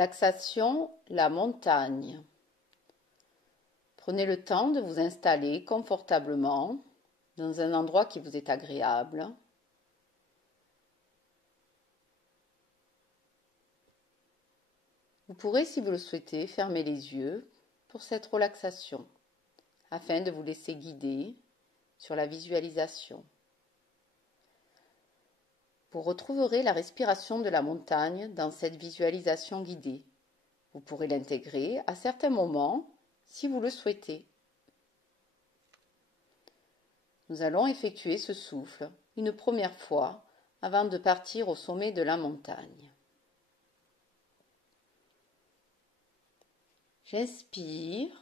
Relaxation, la montagne. Prenez le temps de vous installer confortablement dans un endroit qui vous est agréable. Vous pourrez, si vous le souhaitez, fermer les yeux pour cette relaxation afin de vous laisser guider sur la visualisation. Vous retrouverez la respiration de la montagne dans cette visualisation guidée. Vous pourrez l'intégrer à certains moments si vous le souhaitez. Nous allons effectuer ce souffle une première fois avant de partir au sommet de la montagne. J'inspire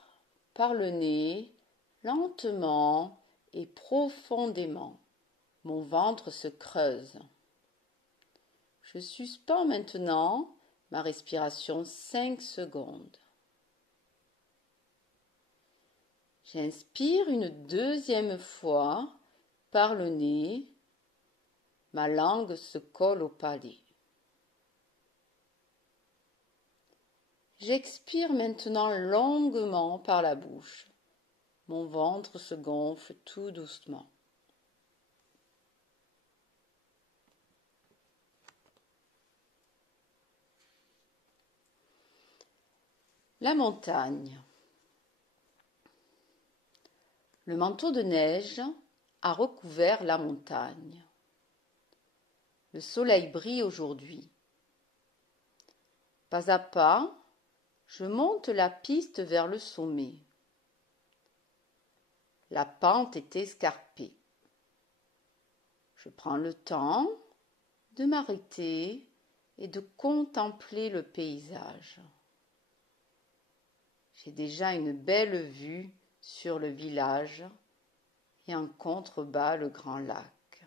par le nez, lentement et profondément. Mon ventre se creuse. Je suspends maintenant ma respiration 5 secondes. J'inspire une deuxième fois par le nez. Ma langue se colle au palais. J'expire maintenant longuement par la bouche. Mon ventre se gonfle tout doucement. La montagne. Le manteau de neige a recouvert la montagne. Le soleil brille aujourd'hui. Pas à pas, je monte la piste vers le sommet. La pente est escarpée. Je prends le temps de m'arrêter et de contempler le paysage. J'ai déjà une belle vue sur le village et en contrebas le grand lac.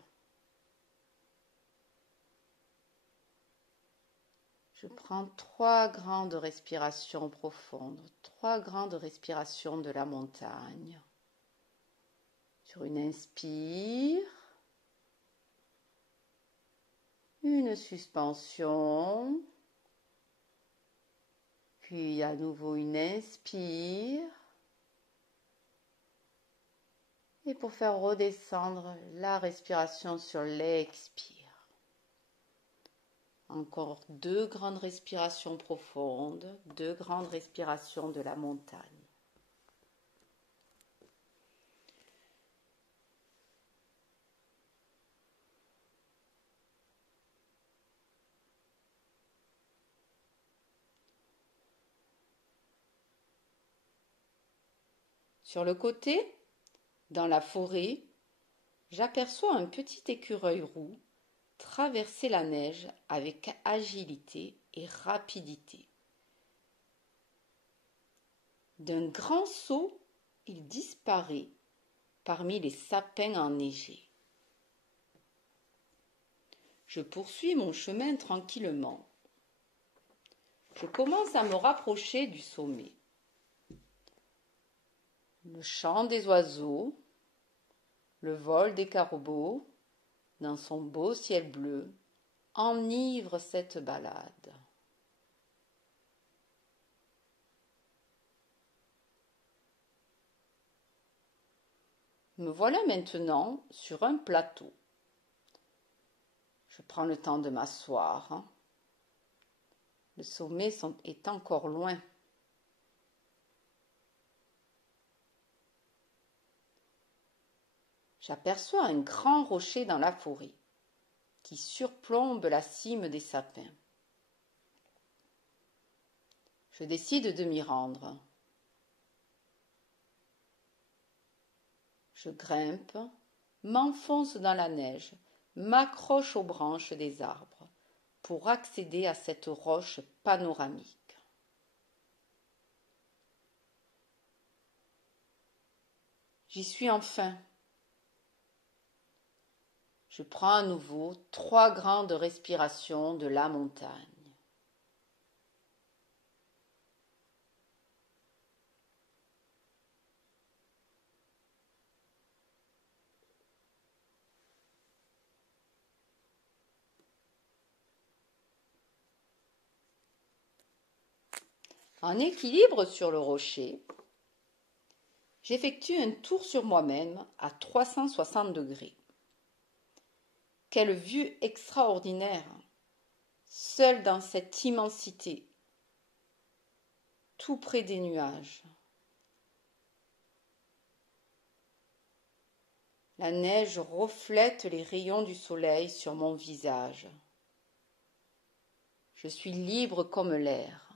Je prends 3 grandes respirations profondes, 3 grandes respirations de la montagne. Sur une inspire, une suspension, puis à nouveau une inspire. Et pour faire redescendre la respiration sur l'expire. Encore 2 grandes respirations profondes, 2 grandes respirations de la montagne. Sur le côté, dans la forêt, j'aperçois un petit écureuil roux traverser la neige avec agilité et rapidité. D'un grand saut, il disparaît parmi les sapins enneigés. Je poursuis mon chemin tranquillement. Je commence à me rapprocher du sommet. Le chant des oiseaux, le vol des corbeaux, dans son beau ciel bleu, enivre cette balade. Me voilà maintenant sur un plateau. Je prends le temps de m'asseoir. Le sommet est encore loin. J'aperçois un grand rocher dans la forêt qui surplombe la cime des sapins. Je décide de m'y rendre. Je grimpe, m'enfonce dans la neige, m'accroche aux branches des arbres pour accéder à cette roche panoramique. J'y suis enfin. Je prends à nouveau 3 grandes respirations de la montagne. En équilibre sur le rocher, j'effectue un tour sur moi-même à 360 degrés. Quelle vue extraordinaire! Seul dans cette immensité, tout près des nuages. La neige reflète les rayons du soleil sur mon visage. Je suis libre comme l'air.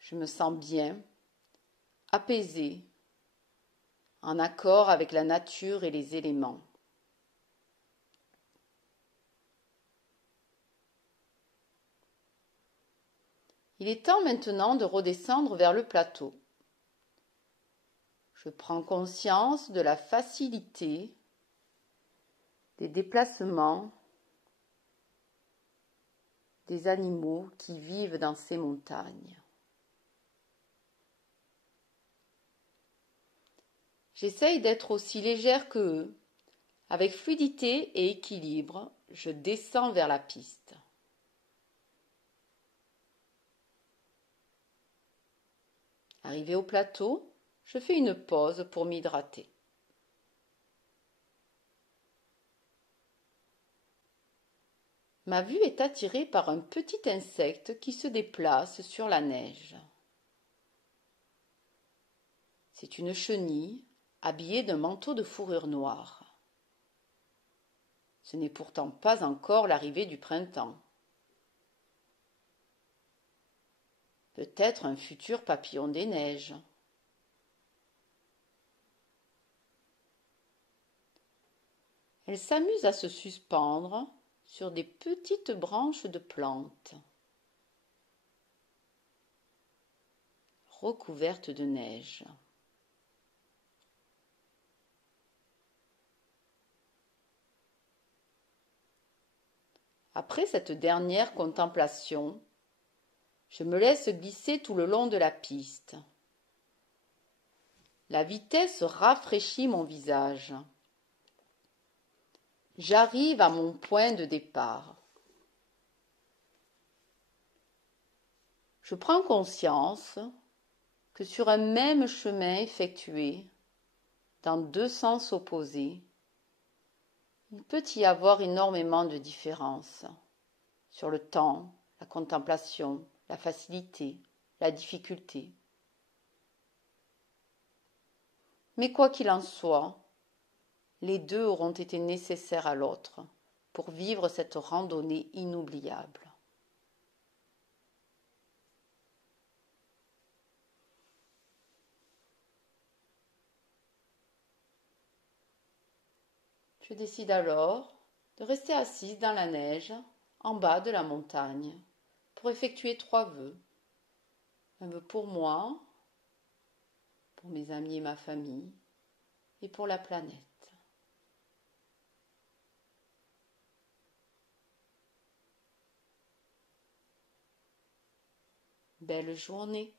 Je me sens bien, apaisé, en accord avec la nature et les éléments. Il est temps maintenant de redescendre vers le plateau. Je prends conscience de la facilité des déplacements des animaux qui vivent dans ces montagnes. J'essaye d'être aussi légère qu'eux. Avec fluidité et équilibre, je descends vers la piste. Arrivé au plateau, je fais une pause pour m'hydrater. Ma vue est attirée par un petit insecte qui se déplace sur la neige. C'est une chenille habillée d'un manteau de fourrure noire. Ce n'est pourtant pas encore l'arrivée du printemps. Peut-être un futur papillon des neiges. Elle s'amuse à se suspendre sur des petites branches de plantes recouvertes de neige. Après cette dernière contemplation, je me laisse glisser tout le long de la piste. La vitesse rafraîchit mon visage. J'arrive à mon point de départ. Je prends conscience que sur un même chemin effectué, dans deux sens opposés, il peut y avoir énormément de différences sur le temps, la contemplation, la facilité, la difficulté. Mais quoi qu'il en soit, les deux auront été nécessaires à l'autre pour vivre cette randonnée inoubliable. Je décide alors de rester assise dans la neige, en bas de la montagne, pour effectuer 3 vœux. Un vœu pour moi, pour mes amis et ma famille, et pour la planète. Belle journée.